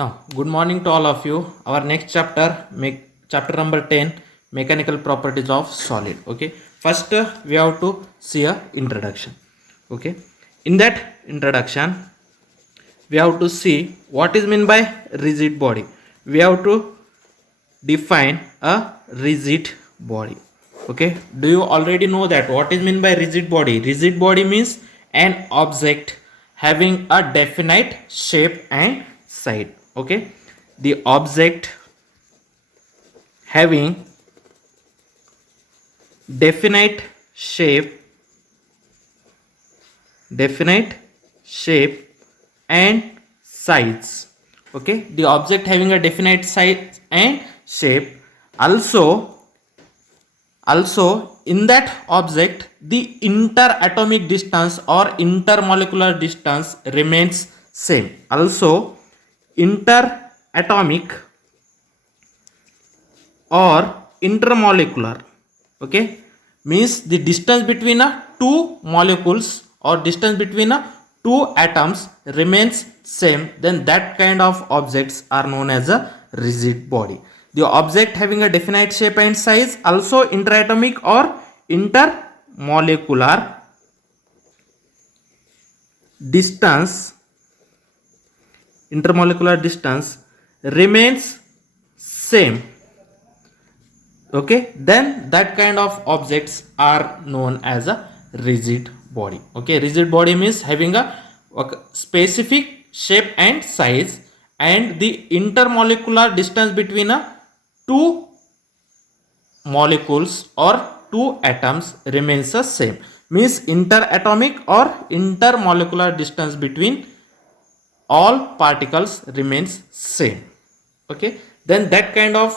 Now, good morning to all of you. Our next chapter, chapter number 10, mechanical properties of solid. Okay. First, we have to see a introduction. Okay. In that introduction, we have to see what is meant by rigid body. We have to define a rigid body. Okay. Do you already know that what is meant by rigid body? Rigid body means an object having a definite shape and size. Okay, the object having definite shape definite shape and size. Okay, the object having a definite size and shape. Also in that object the interatomic distance or intermolecular distance remains same. Also interatomic or intermolecular, okay, means the distance between two molecules or distance between two atoms remains same, then that kind of objects are known as a rigid body. The object having a definite shape and size, also interatomic or intermolecular distance remains same. Okay, then that kind of objects are known as a rigid body. Okay, rigid body means having a specific shape and size, and the intermolecular distance between two molecules or two atoms remains the same, means interatomic or intermolecular distance between all particles remains same. Okay, then that kind of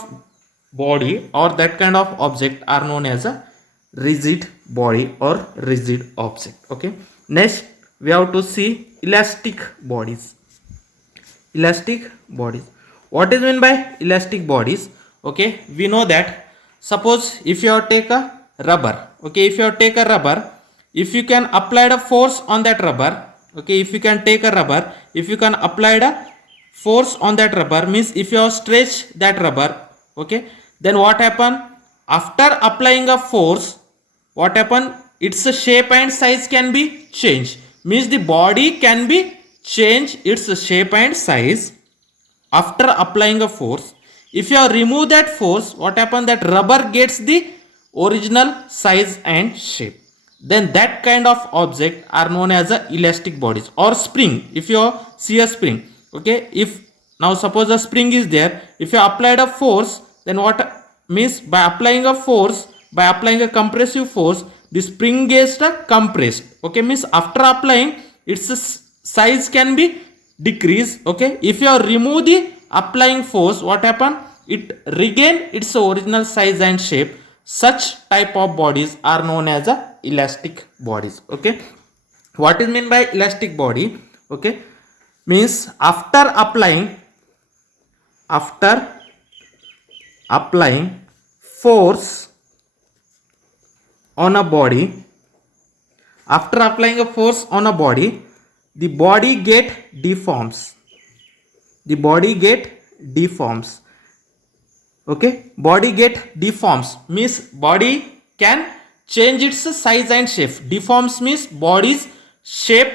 body or that kind of object are known as a rigid body or rigid object. Okay, next we have to see elastic bodies. What is meant by elastic bodies? Okay, we know that suppose if you take a rubber, okay, if you can apply the force on that rubber, okay, if you can take a rubber, if you can apply the force on that rubber, means if you stretch that rubber, okay, then what happen? After applying a force, what happen? Its shape and size can be changed, means the body can be change its shape and size after applying a force. If you remove that force, what happen? That rubber gets the original size and shape, then that kind of object are known as a elastic bodies. Or spring, if you see a spring, okay, if now suppose a spring is there, if you applied a force, then what means? By applying a force, by applying a compressive force, the spring gets compressed. Okay, means after applying its size can be decreased. Okay, if you remove the applying force, what happen? It regain its original size and shape. Such type of bodies are known as a elastic bodies. Okay, what is meant by elastic body? Okay, means after applying force on a body, the body get deforms. Okay, body get deforms means body can change its size and shape. Deforms means body's shape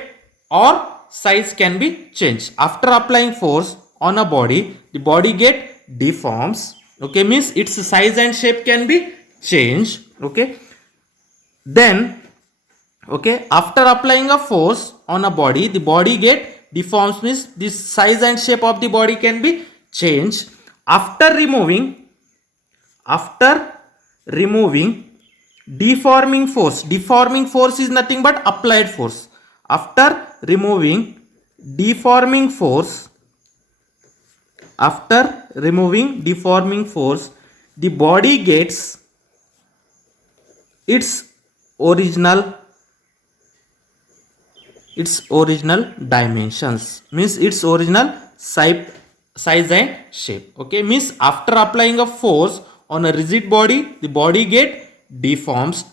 or size can be changed. After applying force on a body, the body get deforms. Okay, means its size and shape can be changed. Okay, then okay, after applying a force on a body, the body get deforms means the size and shape of the body can be changed. After removing deforming force is nothing but applied force. After removing deforming force, the body gets its original dimensions, means its original size and shape. Okay, means after applying a force on a rigid body, the body get deforms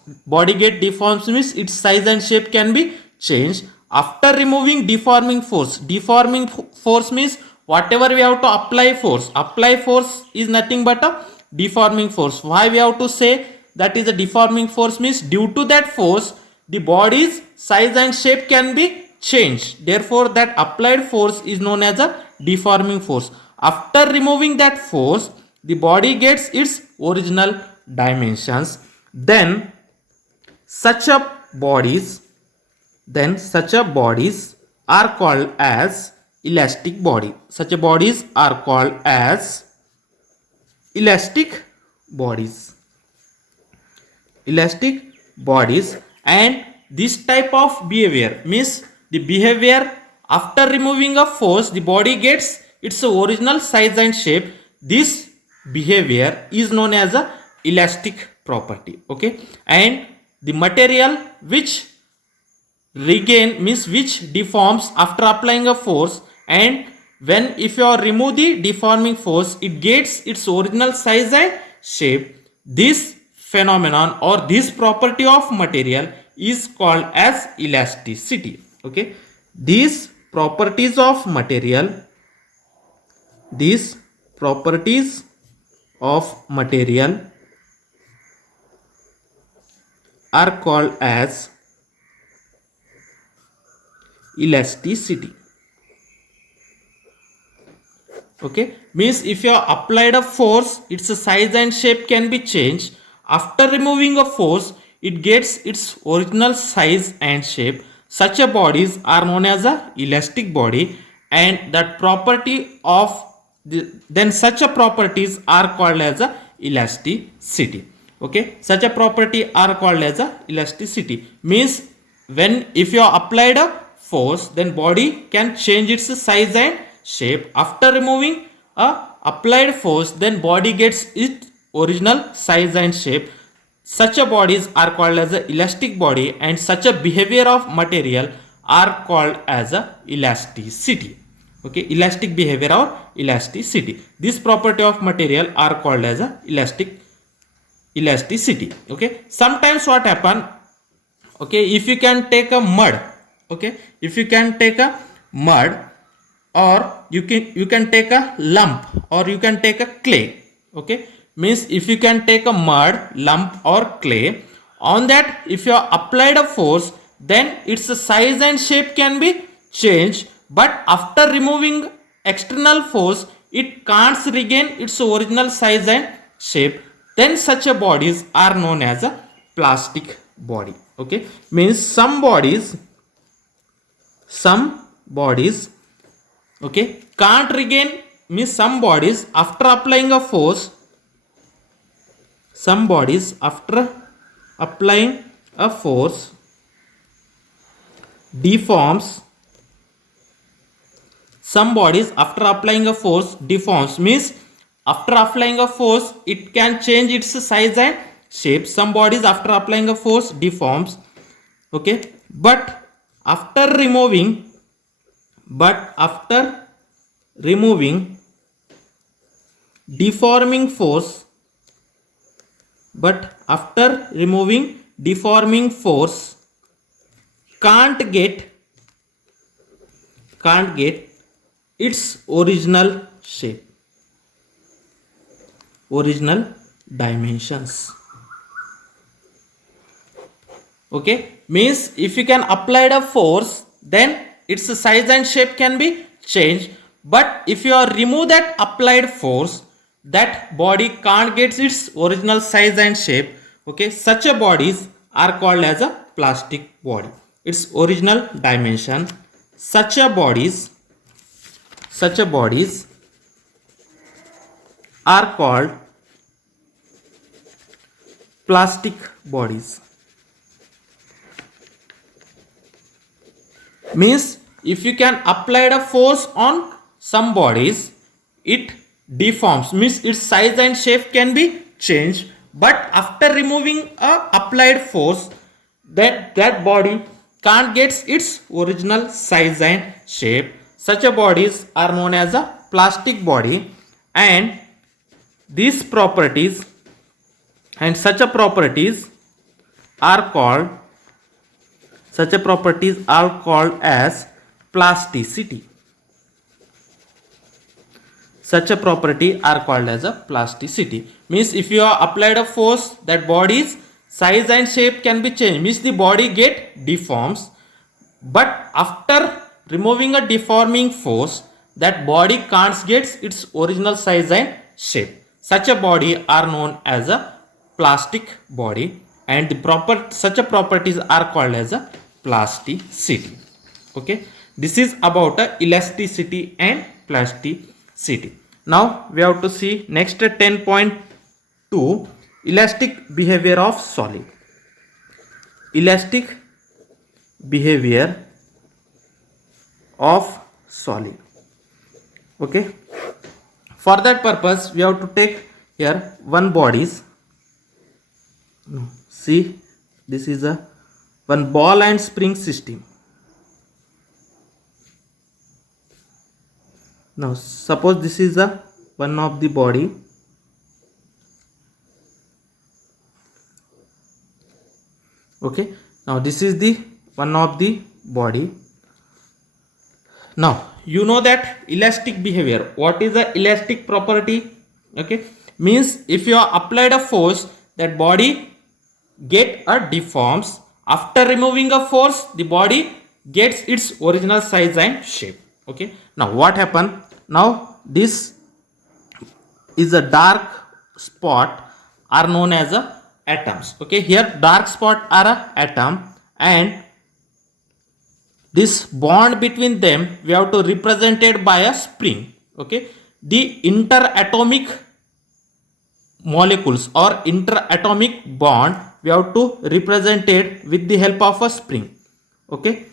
means its size and shape can be changed. After removing deforming force means whatever we have to apply force is nothing but a deforming force. Why we have to say that is a deforming force? Means due to that force the body's size and shape can be changed. Therefore that applied force is known as a deforming force. After removing that force, the body gets its original dimensions. Then such a bodies are called as elastic body. Such a bodies are called as elastic bodies. Elastic bodies. And this type of behavior means the behavior after removing a force the body gets its original size and shape. This behavior is known as a elastic property. Okay, and the material which regain means which deforms after applying a force, and when if you remove the deforming force it gets its original size and shape. This phenomenon or this property of material is called as elasticity. Okay, these properties of material are called as elasticity. Okay, means if you applied a force its size and shape can be changed. After removing a force it gets its original size and shape. Such a bodies are known as a elastic body, and that property of then such a properties are called as a elasticity. Okay, such a property are called as a elasticity. Means when if you applied a force then body can change its size and shape. After removing a applied force then body gets its original size and shape. Such a bodies are called as a elastic body, and such a behavior of material are called as a elasticity. Okay, elastic behavior or elasticity. This property of material are called as a elasticity. Okay, sometimes what happen, okay, if you can take a mud, okay, if you can take a mud, or you can take a lump, or you can take a clay. Okay, means if you can take a mud, lump or clay, on that if you applied a force then its size and shape can be changed, but after removing external force it can't regain its original size and shape. Then such a bodies are known as a plastic body. Okay, means some bodies okay can't regain, means some bodies after applying a force deforms. Some bodies after applying a force deforms, means after applying a force it can change its size and shape. Some bodies after applying a force deforms. Okay, but after removing deforming force can't get its original shape, original dimensions. Okay, means if you can apply a force then its size and shape can be changed, but if you remove that applied force that body can't get its original size and shape. Okay, such a bodies are called as a plastic body. Its original dimension. Such a bodies are called plastic bodies. Means if you can apply a force on some bodies it deforms, means its size and shape can be changed, but after removing a applied force that body can't get its original size and shape. Such a bodies are known as a plastic body, and these properties and such a properties are called as plasticity. such a property are called as a plasticity. Means if you are applied a force, that body's size and shape can be changed, means the body get deforms, but after removing a deforming force, that body can't get its original size and shape. Such a body are known as a plastic body, and the such a properties are called as a plasticity. Okay, this is about elasticity and plasticity. Now we have to see next 10.2, elastic behavior of solid. Elastic behavior of solid. Okay, for that purpose we have to take here one bodies. See, this is a one ball and spring system. Now suppose this is a one of the body. Okay, now this is the one of the body. Now you know that elastic behavior. What is the elastic property? Okay, means if you are applied a force, that body get a deforms. After removing a force, the body gets its original size and shape. Okay, now what happened? Now this is a dark spot are known as a atoms. Okay, here dark spot are a atom, and this bond between them we have to represented by a spring. Okay, the interatomic molecules or interatomic bond we have to represent it with the help of a spring. Okay,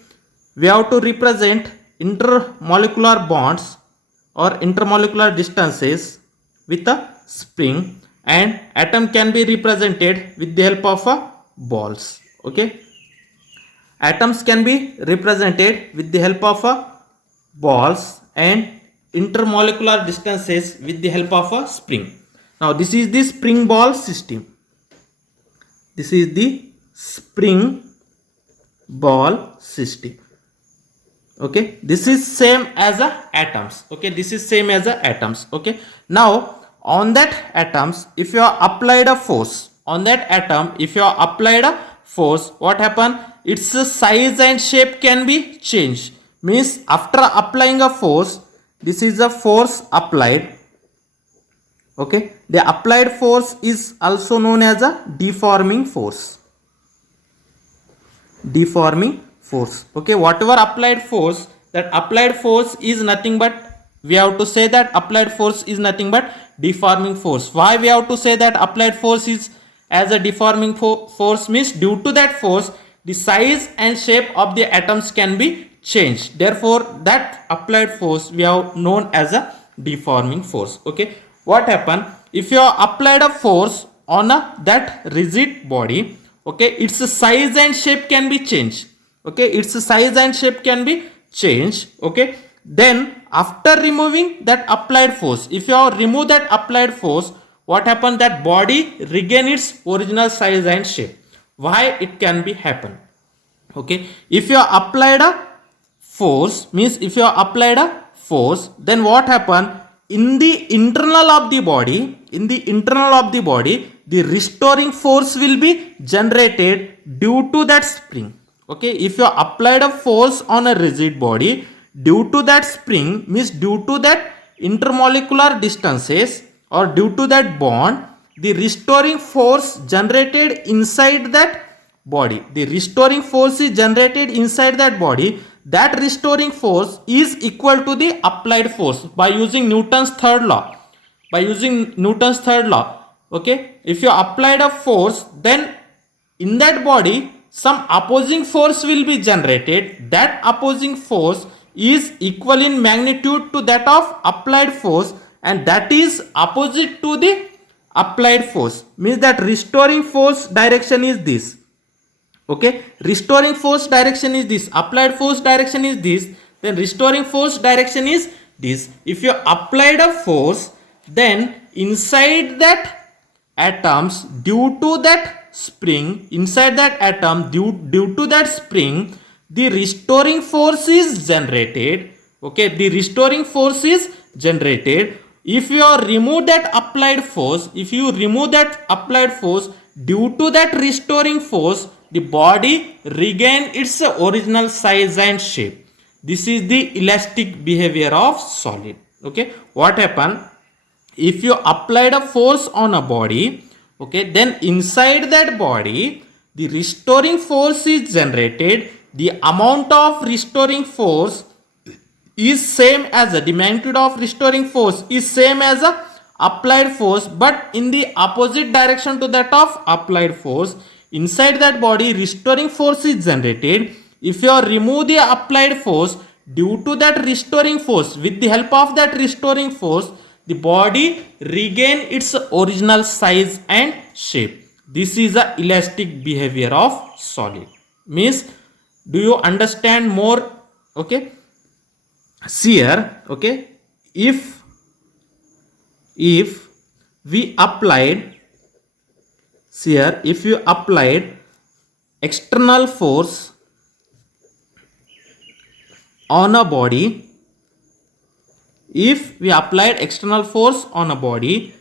we have to represent intermolecular bonds or intermolecular distances with a spring, and atom can be represented with the help of a balls. Okay, atoms can be represented with the help of a balls and intermolecular distances with the help of a spring. Now this is the spring ball system. This is the spring ball system. Okay, this is same as a atoms. Okay, this is same as a atoms. Okay, now on that atoms, if you are applied a force on that atom, if you are applied a force, what happen? Its size and shape can be changed. Means after applying a force, this is a force applied. Okay, the applied force is also known as a deforming force. Deforming force. Okay, whatever applied force, that applied force is nothing but, we have to say that applied force is nothing but deforming force. Why we have to say that applied force is as a deforming force? Means due to that force, the size and shape of the atoms can be changed. Therefore that applied force we have known as a deforming force. Okay, what happen if you applied a force on that rigid body? Okay, its size and shape can be changed. Okay, its size and shape can be changed. Okay, then after removing that applied force, if you remove that applied force, what happen? That body regain its original size and shape. Why it can be happen? Okay, if you applied a force, means if you applied a force, then what happen? In the internal of the body, the restoring force will be generated due to that spring. Okay, if you applied a force on a rigid body, due to that spring, means due to that intermolecular distances or due to that bond, the restoring force generated inside that body. The restoring force is generated inside that body. That restoring force is equal to the applied force by using Newton's third law. Okay, if you applied a force, then in that body some opposing force will be generated. That opposing force is equal in magnitude to that of applied force, and that is opposite to the applied force. Means that restoring force direction is this. Okay, restoring force direction is this, applied force direction is this, then restoring force direction is this. If you applied a force, then inside that atoms, due to that spring, inside that atom, due to that spring, the restoring force is generated. Okay, the restoring force is generated if you remove that applied force, if you remove that applied force, due to that restoring force, the body regain its original size and shape. This is the elastic behavior of solid. Okay, what happen? If you applied a force on a body, okay, then inside that body, the restoring force is generated. The amount of restoring force is same as the magnitude of restoring force is same as a applied force, but in the opposite direction to that of applied force. Inside that body, restoring force is generated. If you remove the applied force, due to that restoring force, with the help of that restoring force, the body regain its original size and shape. This is a elastic behavior of solid. Means, do you understand more? Okay, see here, okay, if we applied, see here, if you applied external force on a body, if we applied external force on a body,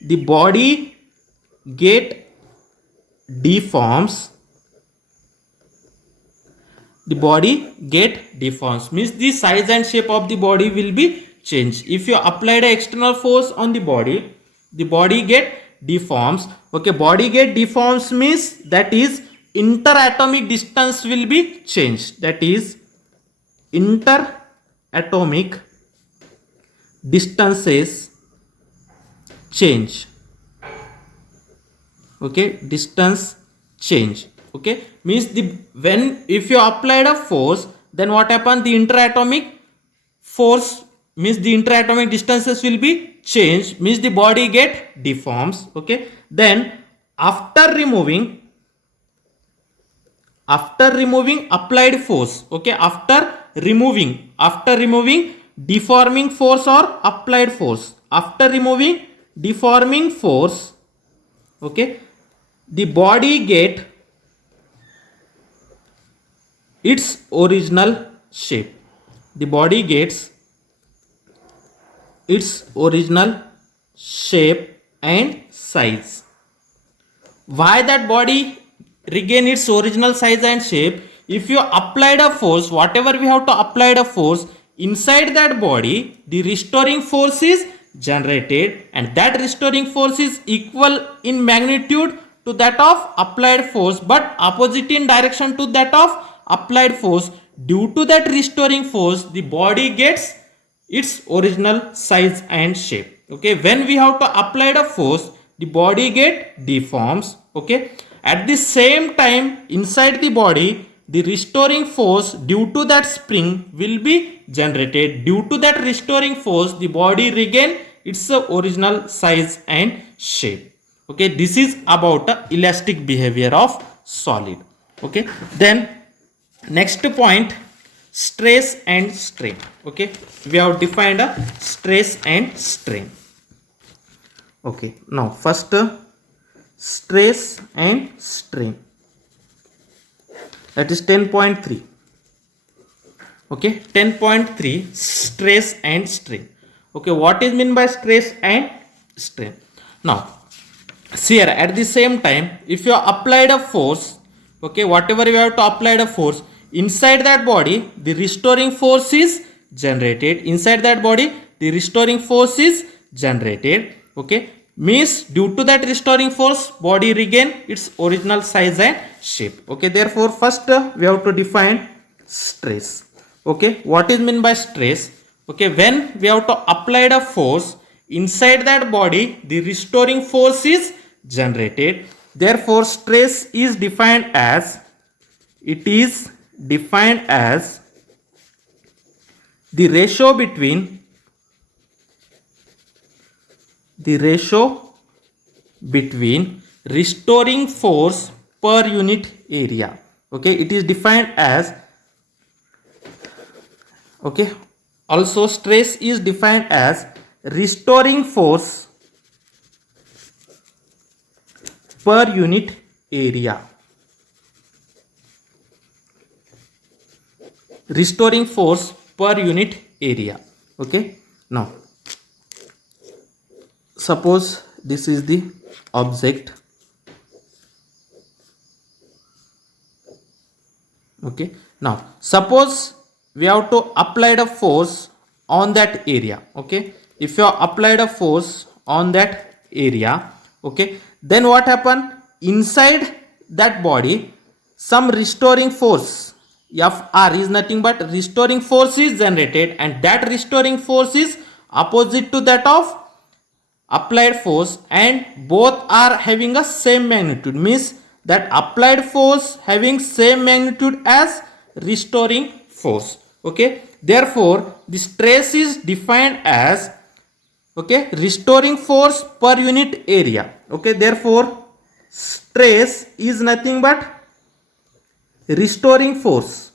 the body get deforms, the body get deforms, means the size and shape of the body will be changed. If you applied an external force on the body get deforms. Okay, body get deforms means that is interatomic distance will be changed. That is interatomic distances change. Okay, distance change. Okay, means if you applied a force, then what happens? The interatomic force means the interatomic distances will be changed, means the body get deforms. Okay, then after removing applied force, okay, after removing deforming force or applied force, after removing deforming force, okay, the body get its original shape. The body gets its original shape and size. Why that body regain its original size and shape? If you applied a force, whatever we have to apply a force, inside that body, the restoring force is generated, and that restoring force is equal in magnitude to that of applied force, but opposite in direction to that of applied force. Due to that restoring force, the body gets its original size and shape. Okay, when we have to apply the force, the body get deforms. Okay, at the same time, inside the body, the restoring force due to that spring will be generated. Due to that restoring force, the body regain its original size and shape. Okay, this is about the elastic behavior of solid. Okay, then next point, stress and strain. Okay, we have defined a stress and strain. Okay, now first stress and strain, that is 10.3. okay, 10.3, stress and strain. Okay, what is meant by stress and strain? Now see here, at the same time, if you applied a force, okay, whatever you have to apply a force, inside that body, the restoring force is generated. Inside that body, the restoring force is generated. Okay, means due to that restoring force, body regain its original size and shape. Okay, therefore first we have to define stress. Okay, what is meant by stress? Okay, when we have to apply a force, inside that body, the restoring force is generated. Therefore stress is defined as, it is defined as the ratio between restoring force per unit area. Okay, it is defined as, okay, also stress is defined as restoring force per unit area. Restoring force per unit area. Okay, now suppose this is the object. Okay, now suppose we have to apply the force on that area. Okay, if you have applied a force on that area, okay, then what happen? Inside that body some restoring force Fr is nothing but restoring force is generated, and that restoring force is opposite to that of applied force, and both are having a same magnitude, means that applied force having same magnitude as restoring force. Okay, therefore the stress is defined as, okay, restoring force per unit area. Okay, therefore stress is nothing but restoring force.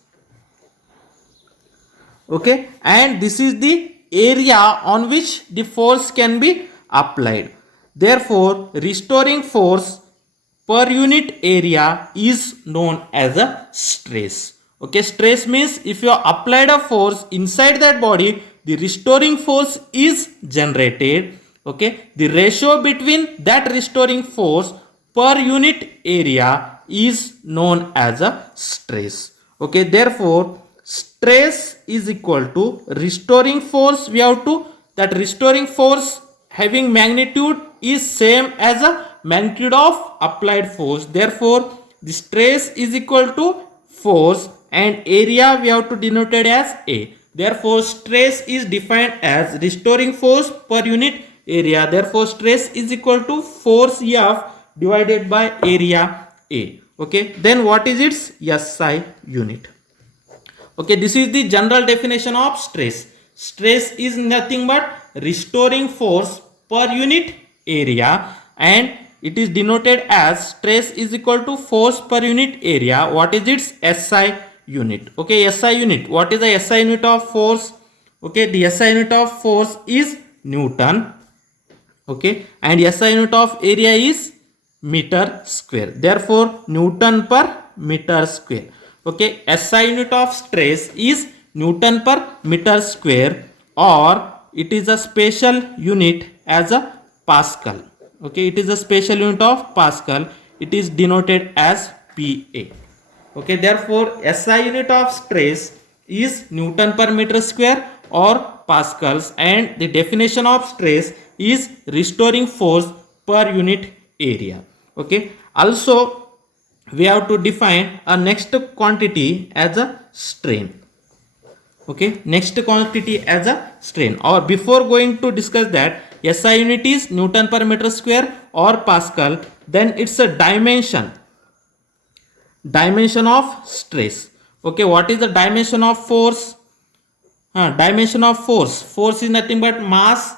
Okay, and this is the area on which the force can be applied. Therefore restoring force per unit area is known as a stress. Okay, stress means if you applied a force inside that body, the restoring force is generated. Okay, the ratio between that restoring force per unit area is known as a stress. Okay, therefore stress is equal to restoring force. We have to, that restoring force having magnitude is same as a magnitude of applied force. Therefore the stress is equal to force, and area we have to denote it as A. Therefore stress is defined as restoring force per unit area. Therefore stress is equal to force F divided by area A. Okay, then what is its SI unit? Okay, this is the general definition of stress. Stress is nothing but restoring force per unit area, and it is denoted as stress is equal to force per unit area. What is its SI unit? Okay, SI unit. What is the SI unit of force? Okay, the SI unit of force is Newton. Okay, and SI unit of area is meter square. Therefore Newton per meter square. Okay, SI unit of stress is Newton per meter square, or it is a special unit as a Pascal. Okay, it is a special unit of Pascal. It is denoted as PA. Okay, therefore SI unit of stress is Newton per meter square or Pascals, and the definition of stress is restoring force per unit area. Okay, also we have to define a next quantity as a strain. Okay, next quantity as a strain, or before going to discuss that, SI unit is Newton per meter square or Pascal, then it's a dimension of stress. Okay, what is the dimension of force? Dimension of force is nothing but mass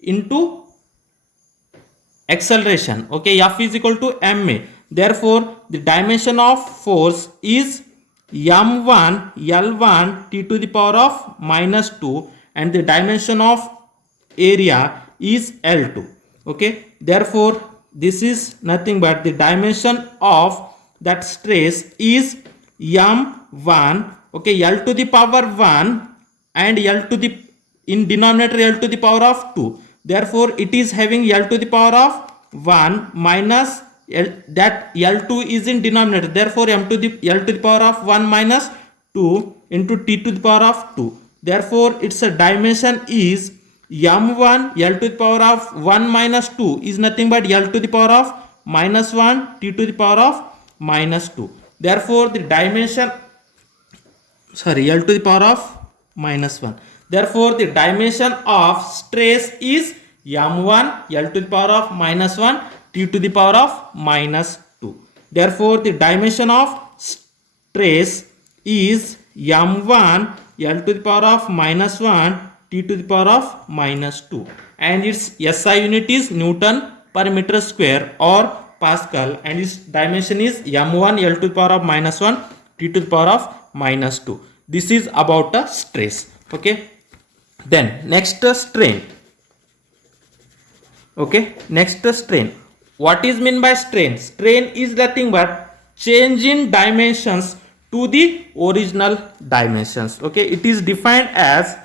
into acceleration. Okay, F is equal to ma. Therefore the dimension of force is m1 L1 t to the power of -2, and the dimension of area is L2. Okay, therefore this is nothing but the dimension of that stress is m1. Okay, L to the power 1 and L to the, in denominator L to the power of 2. Therefore it is having L to the power of 1 minus L, that L2 is in denominator. Therefore L to the power of 1 minus 2 into t to the power of 2. Therefore its a dimension is m1 L to the power of 1 minus 2 is nothing but L to the power of -1 t to the power of -2. Therefore the dimension, L to the power of -1. Therefore the dimension of stress is m1 L to the power of -1 t to the power of -2. Therefore the dimension of stress is m1 L to the power of -1 t to the power of -2, and its SI unit is Newton per meter square or Pascal, and its dimension is m1 L to the power of -1 t to the power of -2. This is about a stress. Okay, then next strain. Okay, next strain. What is meant by strain? Strain is nothing but change in dimensions to the original dimensions. Okay, it is defined as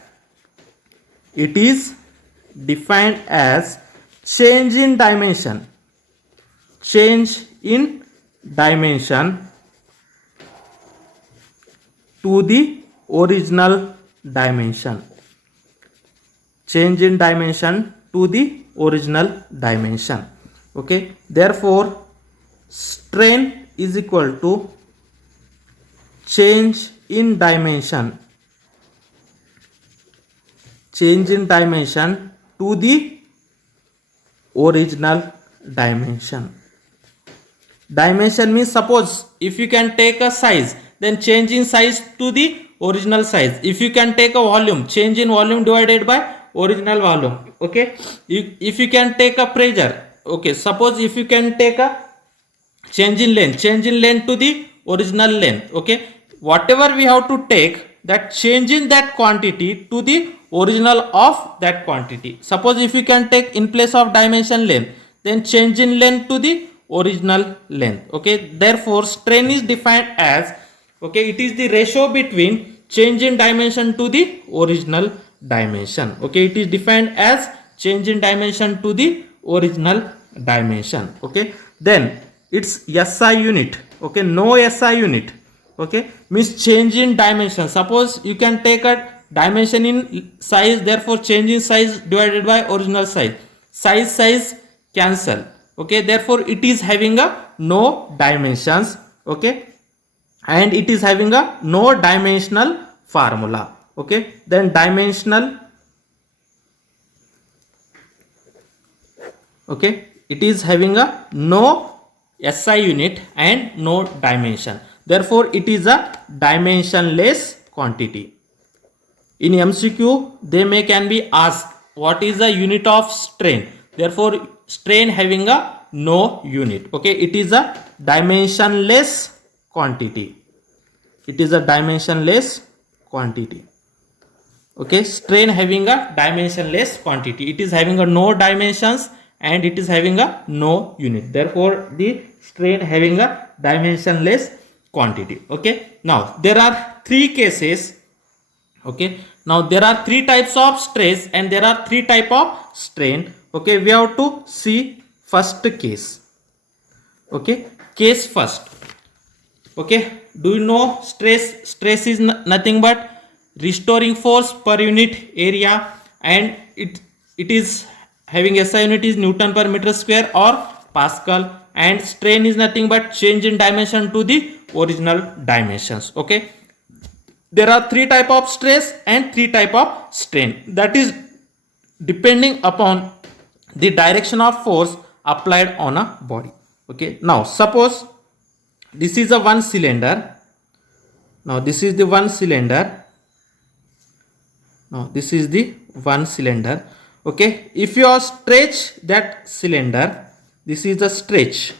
change in dimension, change in dimension to the original dimension, change in dimension to the original dimension. Okay, therefore strain is equal to change in dimension, change in dimension to the original dimension. Dimension means, suppose if you can take a size, then change in size to the original size. If you can take a volume, change in volume divided by original volume. Okay, if you can take a pressure, okay, suppose if you can take a change in length, change in length to the original length. Okay, whatever we have to take, that change in that quantity to the original of that quantity. Suppose if you can take in place of dimension length, then change in length to the original length. Okay, therefore strain is defined as, okay, it is the ratio between change in dimension to the original dimension. Okay, it is defined as change in dimension to the original dimension. Okay, then it's SI unit. Okay, no SI unit. Okay, means change in dimension. Suppose you can take a dimension in size, therefore change in size divided by original size, size cancel. Okay, therefore it is having a no dimensions. Okay, and it is having a no dimensional formula. Okay, then dimensional, okay, it is having a no SI unit and no dimension, therefore it is a dimensionless quantity. In MCQ they can be asked what is the unit of strain, therefore strain having a no unit. Okay, it is a dimensionless quantity, it is a dimensionless quantity. Okay, strain having a dimensionless quantity, it is having a no dimensions and it is having a no unit, therefore the strain having a dimensionless quantity. Okay, now there are three cases. Okay, now there are three types of stress and there are three type of strain. Okay, we have to see first case. Okay, case first. Okay, do you know stress is nothing but restoring force per unit area, and it is having SI unit is Newton per meter square or Pascal, and strain is nothing but change in dimension to the original dimensions. Okay, there are three type of stress and three type of strain, that is depending upon the direction of force applied on a body. Okay, now suppose this is a one cylinder. Now this is the one cylinder. Now this is the one cylinder. Okay, if you stretch that cylinder, this is the stretch.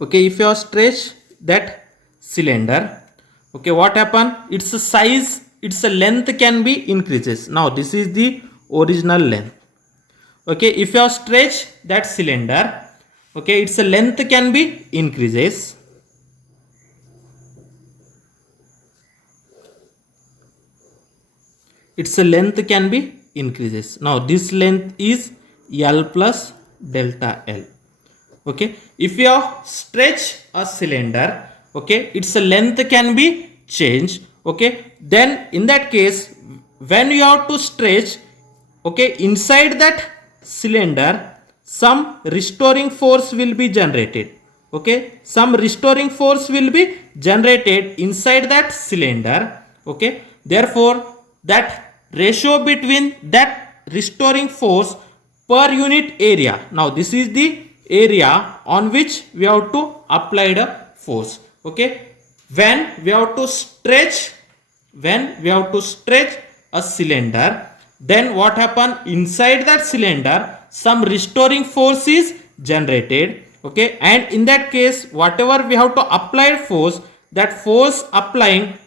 Okay, if you stretch that cylinder, okay, what happen, its size, its length can be increases. Now this is the original length. Okay, if you stretch that cylinder, okay, its length can be increases. Its length can be increases. Now this length is L plus delta L. Okay, if you stretch a cylinder, okay, its length can be changed. Okay, then in that case, when you have to stretch, okay, inside that cylinder some restoring force will be generated. Okay, some restoring force will be generated inside that cylinder. Okay, therefore that ratio between that restoring force per unit area, now this is the area on which we have to apply the force. Okay, when we have to stretch a cylinder, then what happen, inside that cylinder some restoring force is generated. Okay, and in that case whatever we have to apply force, that force applying,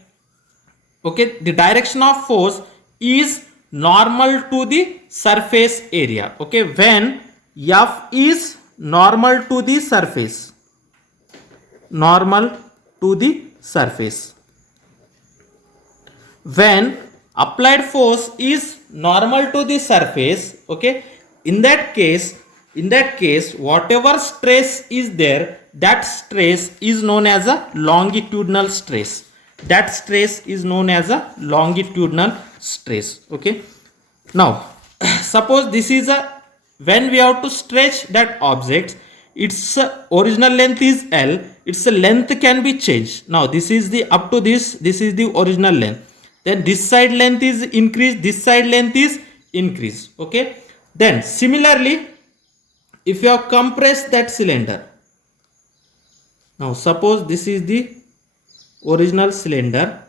okay, the direction of force is normal to the surface area. Okay, when F is normal to the surface, normal to the surface, when applied force is normal to the surface, okay, in that case whatever stress is there, that stress is known as a longitudinal stress. That stress is known as a longitudinal stress. Okay, now suppose this is a, when we have to stretch that object, its original length is L, its length can be changed. Now this is the, up to this is the original length, then this side length is increased, this side length is increased. Okay, then similarly if you have compressed that cylinder, now suppose this is the original cylinder.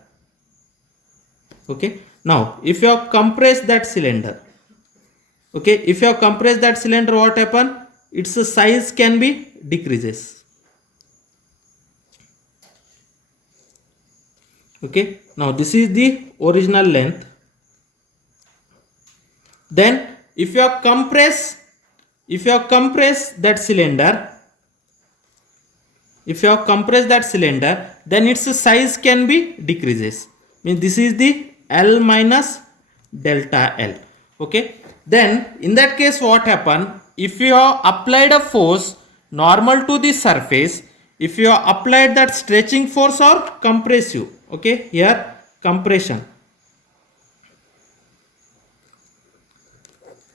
Okay, now if you have compressed that cylinder, okay, if you have compressed that cylinder, what happen, its size can be decreases. Okay, now this is the original length. Then if you have compressed that cylinder, then its size can be decreases. Means this is the L minus delta L. Okay, then in that case what happen, if you have applied a force normal to the surface, if you have applied that stretching force or compressive, okay, here compression.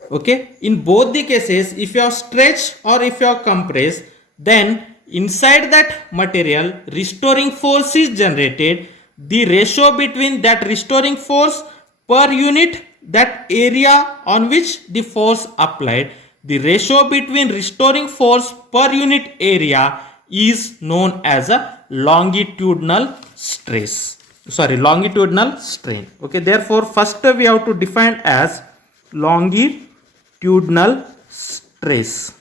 Okay, in both the cases, if you have stretch or if you have compress, then inside that material restoring force is generated. The ratio between that restoring force per unit that area on which the force applied, the ratio between restoring force per unit area is known as a longitudinal stress. Sorry, longitudinal strain. Okay, therefore first we have to define as longitudinal stress.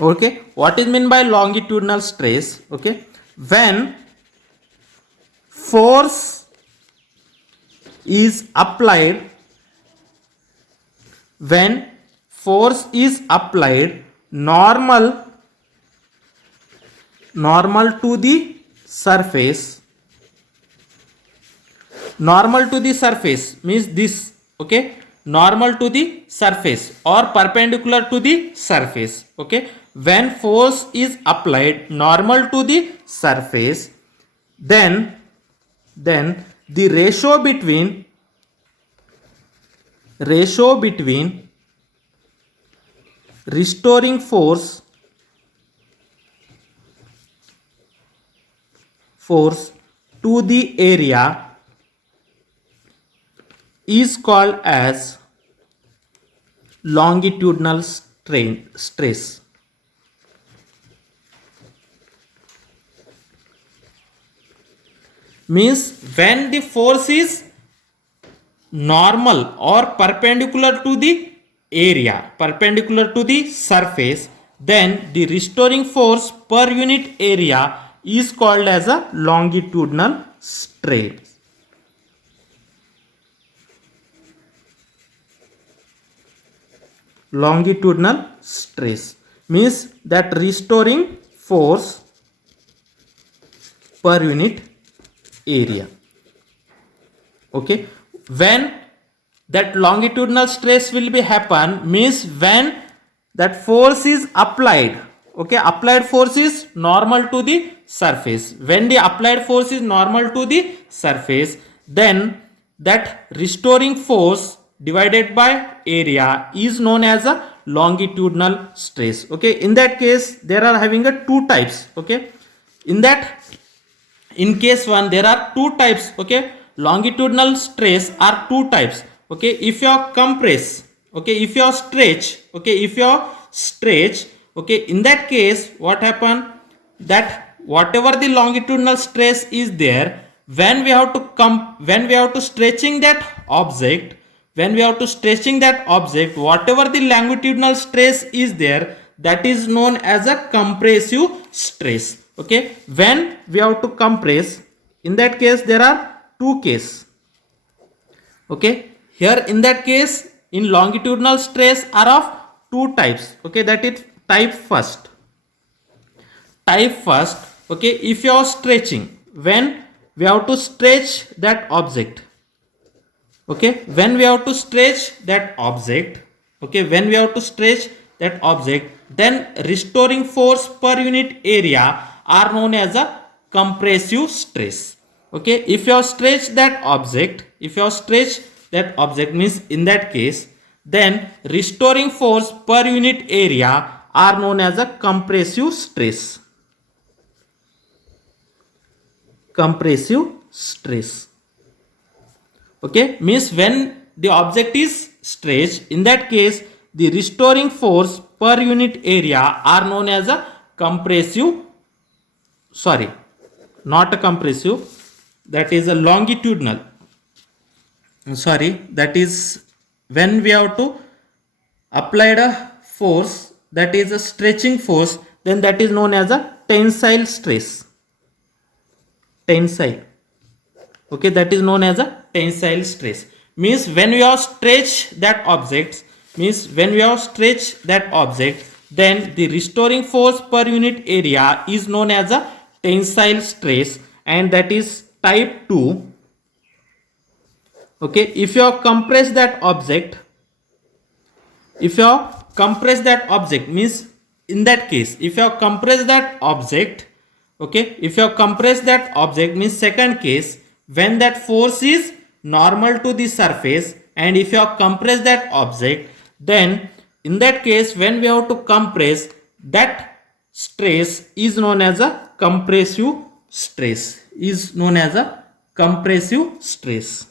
Okay, what is meant by longitudinal stress? Okay, when force is applied, normal to the surface, means this, okay, normal to the surface or perpendicular to the surface. Okay, when force is applied normal to the surface, then the ratio between restoring force to the area is called as longitudinal stress. Means when the force is normal or perpendicular to the area, perpendicular to the surface, then the restoring force per unit area is called as a longitudinal strain. Longitudinal stress means that restoring force per unit area. Okay, when that longitudinal stress will be happen, means when that force is applied, okay, applied force is normal to the surface. When the applied force is normal to the surface, then that restoring force divided by area is known as a longitudinal stress. Okay, in that case there are having a two types. Okay, in case one there are two types. Okay, longitudinal stress are two types. Okay, if you compress, okay, if you stretch, okay, if you stretch, okay, in that case what happen, that whatever the longitudinal stress is there, when we have to stretching that object, whatever the longitudinal stress is there, that is known as a compressive stress. Okay, when we have to compress, in that case there are two cases. Okay, here in that case, in longitudinal stress are of two types. Okay, that is type first. Okay, if you are stretching, when we have to stretch that object, Okay, when we have to stretch that object, okay, when we have to stretch that object, then restoring force per unit area are known as a compressive stress. Okay, if you have stretched that object, if you have stretched that object, means in that case, then restoring force per unit area are known as a compressive stress. Compressive stress. Okay, means when the object is stretched, in that case the restoring force per unit area are known as a compressive, sorry, not a compressive, that is a longitudinal, sorry, that is when we have to apply a force, that is a stretching force, then that is known as a tensile stress. Tensile. Okay, that is known as a tensile stress. Means when we have stretched that object, means when we have stretched that object, then the restoring force per unit area is known as a tensile stress, and that is type 2. Okay, if you have compressed that object, if you have compressed that object, means in that case, if you have compressed that object, okay, if you have compressed that object, means second case, when that force is normal to the surface, and if you have compressed that object, then in that case, when we have to compress, that stress is known as a compressive stress, is known as a compressive stress.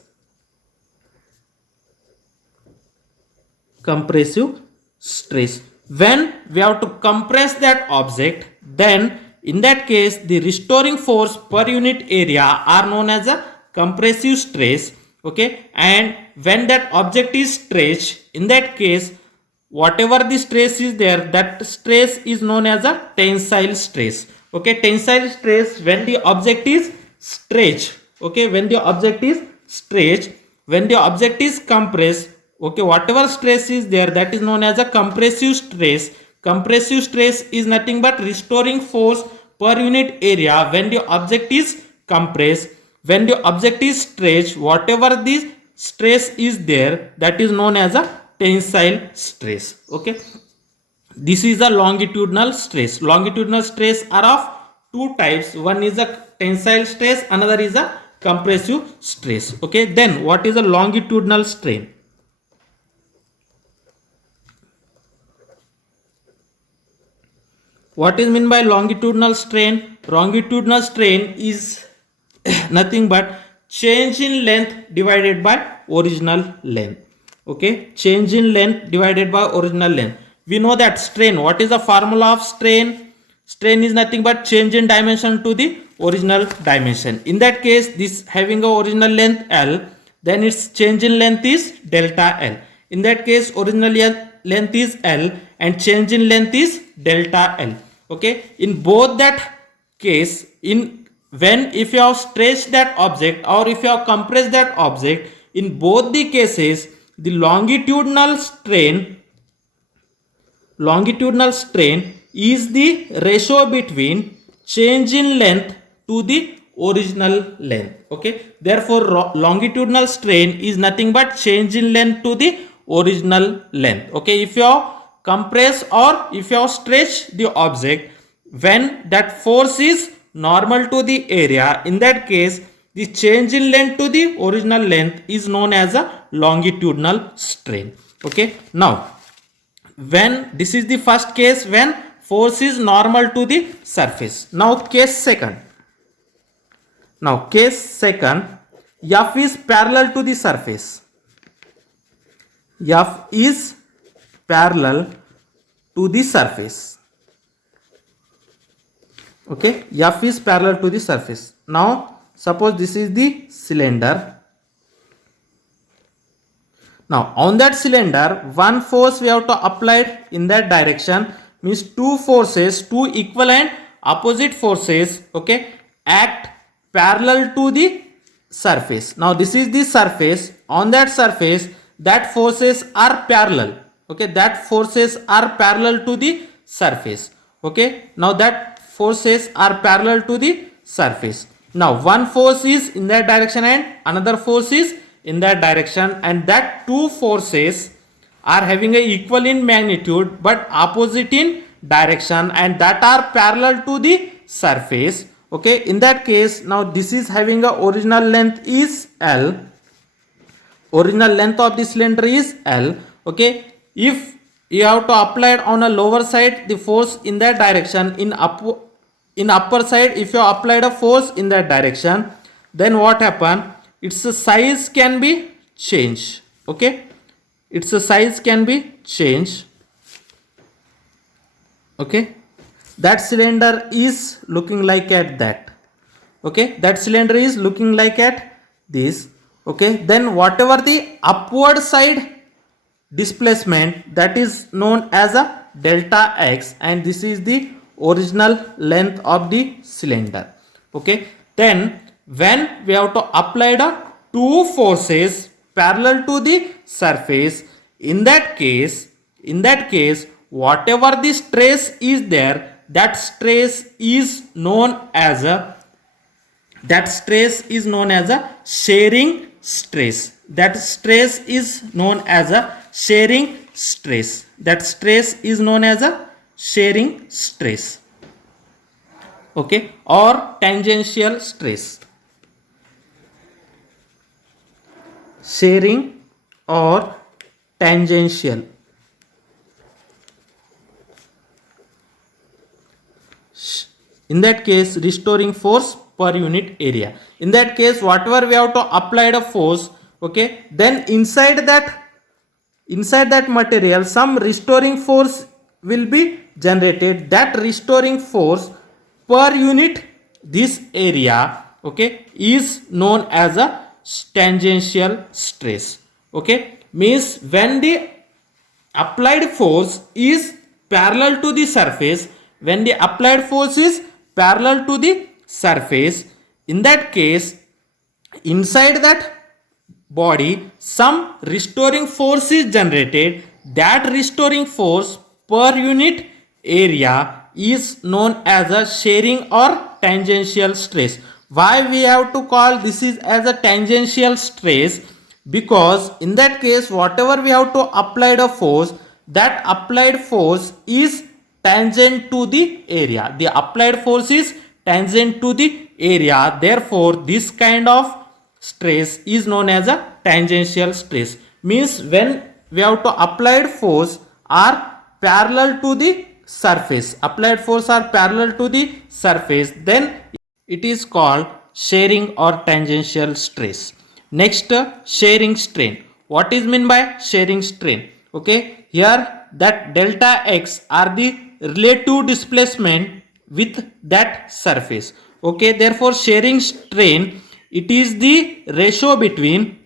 Compressive stress. When we have to compress that object, then in that case the restoring force per unit area are known as a compressive stress. Okay, and when that object is stretched, in that case whatever the stress is there, that stress is known as a tensile stress. Okay, tensile stress when the object is stretched. Okay, when the object is stretched, when the object is compressed, okay, whatever stress is there, that is known as a compressive stress. Compressive stress is nothing but restoring force per unit area when the object is compressed. When the object is stretched, whatever the stress is there, that is known as a tensile stress. Okay, this is a longitudinal stress. Longitudinal stress are of two types. One is a tensile stress, another is a compressive stress. Okay, then what is a longitudinal strain? What is meant by longitudinal strain? Longitudinal strain is nothing but change in length divided by original length. Okay, change in length divided by original length. We know that strain, what is the formula of strain? Strain is nothing but change in dimension to the original dimension. In that case, this having a original length L, then its change in length is delta L. In that case, original length is L and change in length is delta L. Okay, in both that case, in when if you have stretched that object or if you have compressed that object, in both the cases the longitudinal strain is the ratio between change in length to the original length. Okay, therefore longitudinal strain is nothing but change in length to the original length. Okay, if you have compress or if you have stretch the object, when that force is normal to the area, in that case the change in length to the original length is known as a longitudinal strain. Okay, now when this is the first case, when force is normal to the surface. Now case second, F is parallel to the surface. F is parallel to the surface. Okay, F is parallel to the surface. Now suppose this is the cylinder. Now on that cylinder, one force we have to apply in that direction, means two forces, two equal and opposite forces, okay, act parallel to the surface. Now this is the surface. On that surface, that forces are parallel. Okay, that forces are parallel to the surface. Okay, now that forces are parallel to the surface. Now one force is in that direction and another force is in that direction, and that two forces are having a equal in magnitude but opposite in direction, and that are parallel to the surface. Okay, in that case, now this is having a original length is L. Original length of the cylinder is L. Okay, if you have to apply it on a lower side the force in that direction, in upper side if you applied a force in that direction, then what happen, its size can be changed. Okay, its size can be changed. Okay, that cylinder is looking like at that. Okay, that cylinder is looking like at this. Okay, then whatever the upward side displacement, that is known as a delta x, and this is the original length of the cylinder. Okay, then when we have to apply the two forces parallel to the surface, in that case whatever the stress is there, that stress is known as a shearing stress. That stress is known as a shearing stress. That stress is known as a shearing stress. Okay, or tangential stress. Shearing or tangential. In that case, restoring force per unit area. In that case, whatever we have to apply the force, okay, then inside that material some restoring force will be generated. That restoring force per unit this area, okay, is known as a tangential stress. Okay, means when the applied force is parallel to the surface, when the applied force is parallel to the surface, in that case inside that body some restoring force is generated. That restoring force per unit area is known as a shearing or tangential stress. Why we have to call this is as a tangential stress? Because in that case whatever we have to apply the force, that applied force is tangent to the area. The applied force is tangent to the area. Therefore, this kind of stress is known as a tangential stress. Means when we have to applied force are parallel to the surface. Applied force are parallel to the surface. Then it is called shearing or tangential stress. Next, shearing strain. What is meant by shearing strain? Okay, here that delta x are the relative displacement with that surface. Okay, therefore shearing strain, it is the ratio between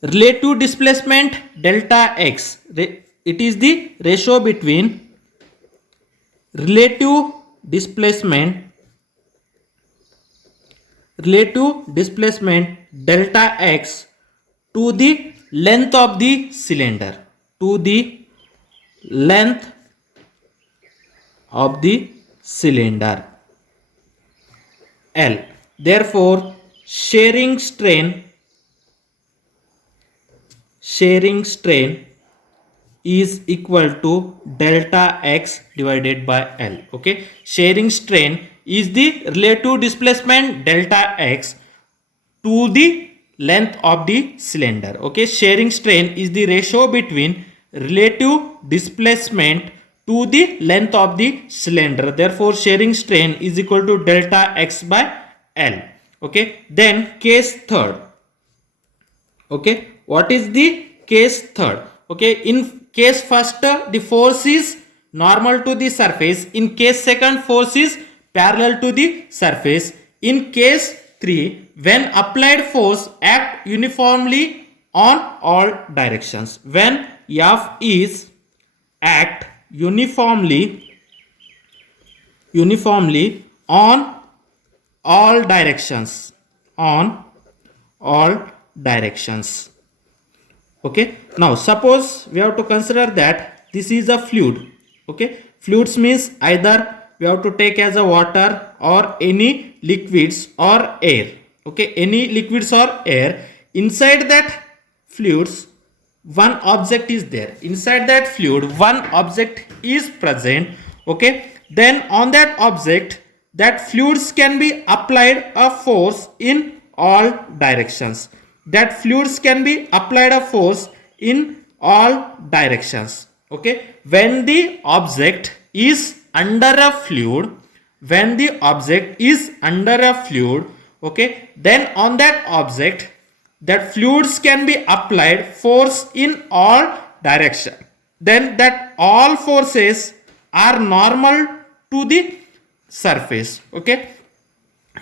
relative displacement delta x. It is the ratio between relative displacement delta x to the length of the cylinder, to the length of the cylinder L. Therefore shearing strain is equal to delta x divided by L. Okay, shearing strain is the relative displacement delta x to the length of the cylinder. Okay, shearing strain is the ratio between relative displacement to the length of the cylinder. Therefore shearing strain is equal to delta x by L. Okay, then case third. Okay, what is the case third? Okay, in case first the force is normal to the surface. In case second, force is parallel to the surface. In case 3, when applied force act uniformly on all directions. When F is act uniformly on all directions. Okay, now suppose we have to consider that this is a fluid. Okay, fluids means either we have to take as a water or any liquids or air. Okay, any liquids or air. Inside that fluids, one object is there. Inside that fluid, one object is present. Okay, then on that object, that fluids can be applied a force in all directions. That fluids can be applied a force in all directions. Okay, when the object is under a fluid, when the object is under a fluid, okay, then on that object, that fluids can be applied force in all direction. Then that all forces are normal to the surface. Okay,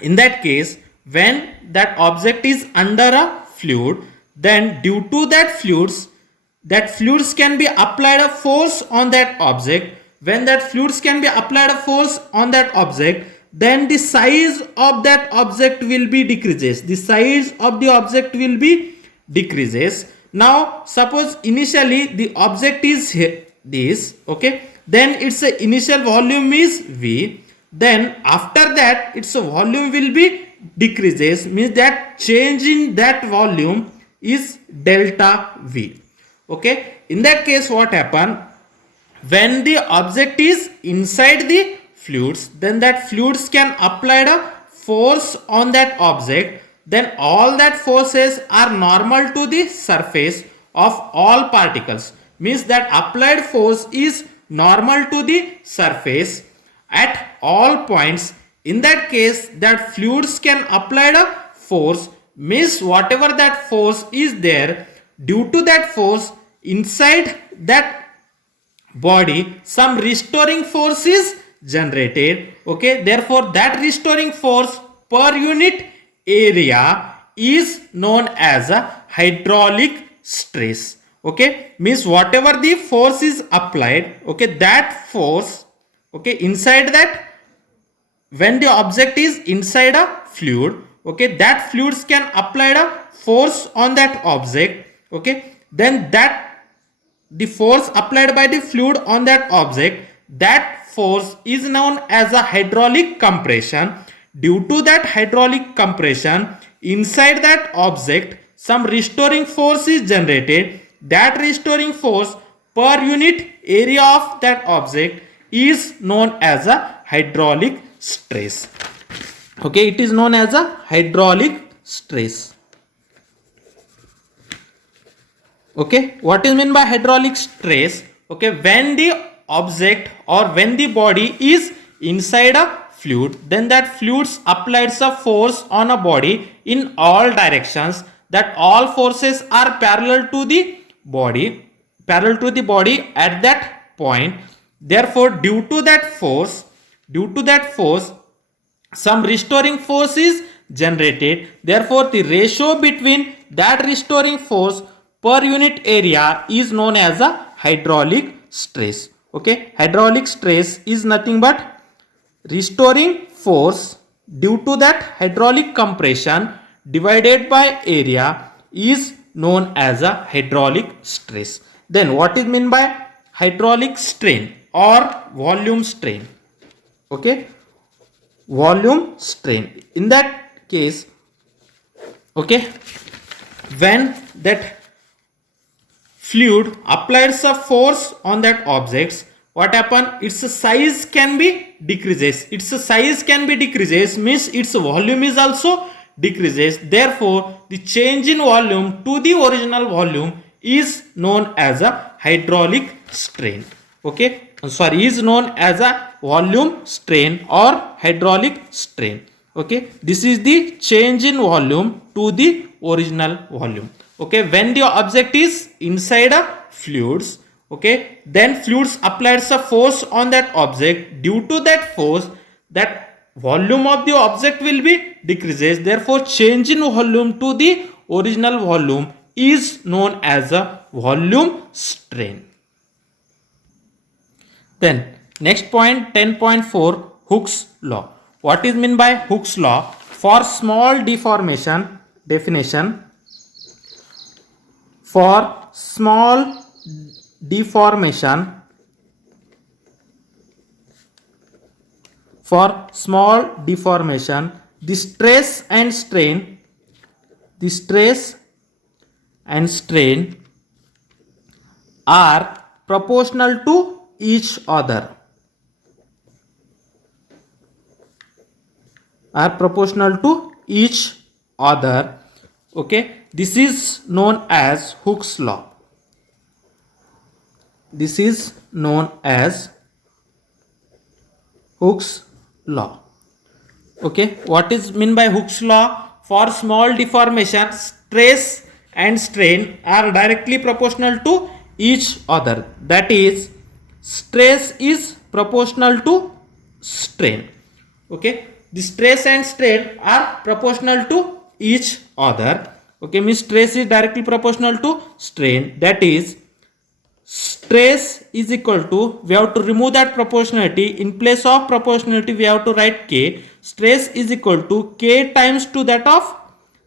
in that case, when that object is under a fluid, then due to that fluids can be applied a force on that object. When that fluids can be applied a force on that object, then the size of that object will be decreases. The size of the object will be decreases. Now suppose initially the object is here, this, okay, then its initial volume is V. Then after that its volume will be decreases, means that change in that volume is delta V. Okay, in that case what happen, when the object is inside the fluids, then that fluids can apply a force on that object. Then all that forces are normal to the surface of all particles, means that applied force is normal to the surface at all points. In that case, that fluids can apply a force, means whatever that force is there, due to that force inside that body, some restoring force is generated. Okay, therefore that restoring force per unit area is known as a hydraulic stress. Okay, means whatever the force is applied, okay, that force, okay, inside that, when the object is inside a fluid, okay, that fluids can apply a force on that object. Okay, then that the force applied by the fluid on that object, that force is known as a hydraulic compression. Due to that hydraulic compression, inside that object some restoring force is generated. That restoring force per unit area of that object is known as a hydraulic stress. Okay, it is known as a hydraulic stress. Okay, what is meant by hydraulic stress? Okay, when the object or when the body is inside a fluid, then that fluids applies a force on a body in all directions. That all forces are parallel to the body at that point. Therefore, due to that force, some restoring force is generated. Therefore, the ratio between that restoring force per unit area is known as a hydraulic stress. Okay, hydraulic stress is nothing but restoring force due to that hydraulic compression divided by area is known as a hydraulic stress. Then what is meant by hydraulic strain or volume strain? Okay, volume strain. In that case, okay, when that fluid applies a force on that objects, what happen, its size can be decreases. Its size can be decreases means its volume is also decreases. Therefore, the change in volume to the original volume is known as a hydraulic strain. Okay, sorry, is known as a volume strain or hydraulic strain. Okay, this is the change in volume to the original volume. Okay, when the object is inside a fluids, okay, then fluids applies a force on that object. Due to that force, that volume of the object will be decreases. Therefore, change in volume to the original volume is known as a volume strain. Then next point, 10.4, Hooke's law. What is meant by Hooke's law? For small deformation, definition, for small deformation for small deformation, the stress and strain are proportional to each other. Okay, this is known as Hooke's law. Okay, what is mean by Hooke's law? For small deformation, stress and strain are directly proportional to each other. That is, stress is proportional to strain. Okay, the stress and strain are proportional to each other. Okay, means stress is directly proportional to strain. That is, stress is equal to, we have to remove that proportionality. In place of proportionality, we have to write k. Stress is equal to k times to that of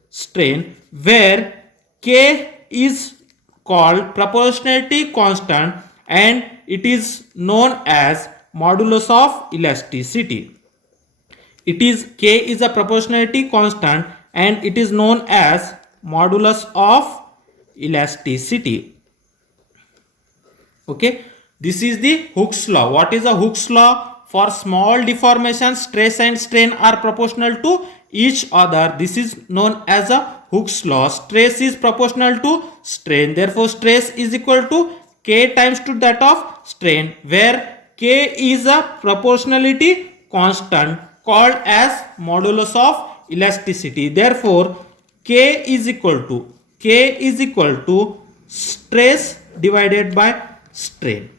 strain, where k is called proportionality constant and it is known as modulus of elasticity. K is a proportionality constant and it is known as modulus of elasticity. Okay, this is the Hooke's law. What is a Hooke's law? For small deformations, stress and strain are proportional to each other. This is known as a Hooke's law. Stress is proportional to strain, therefore stress is equal to k times to that of strain, where k is a proportionality constant called as modulus of elasticity. Therefore k is equal to stress divided by strain.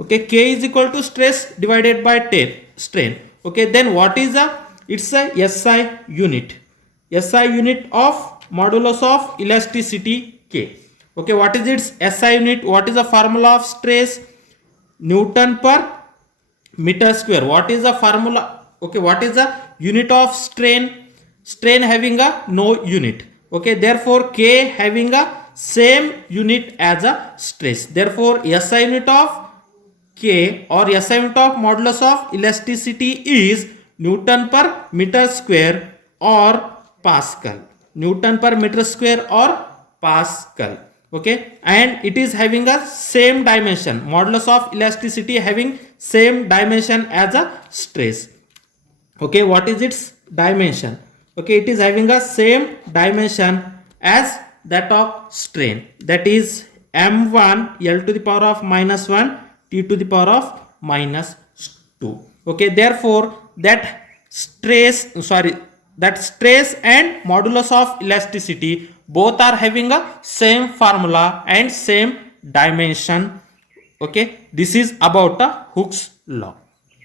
Okay, k is equal to stress divided by strain. Okay, then what is it's a SI unit. SI unit of modulus of elasticity k. Okay, what is its SI unit? What is the formula of stress? Newton per meter square. What is the formula? Okay, what is the unit of strain? Strain having a no unit. Okay, therefore k having a same unit as a stress. Therefore SI unit of k or SI unit of modulus of elasticity is Newton per meter square or Pascal. Newton per meter square or Pascal. Okay, and it is having a same dimension. Modulus of elasticity having same dimension as a stress. Okay, what is its dimension? Okay, it is having a same dimension as that of strain, that is m1 L to the power of minus 1 T to the power of minus 2. Okay, therefore that stress and modulus of elasticity both are having a same formula and same dimension. Okay, this is about the Hooke's law.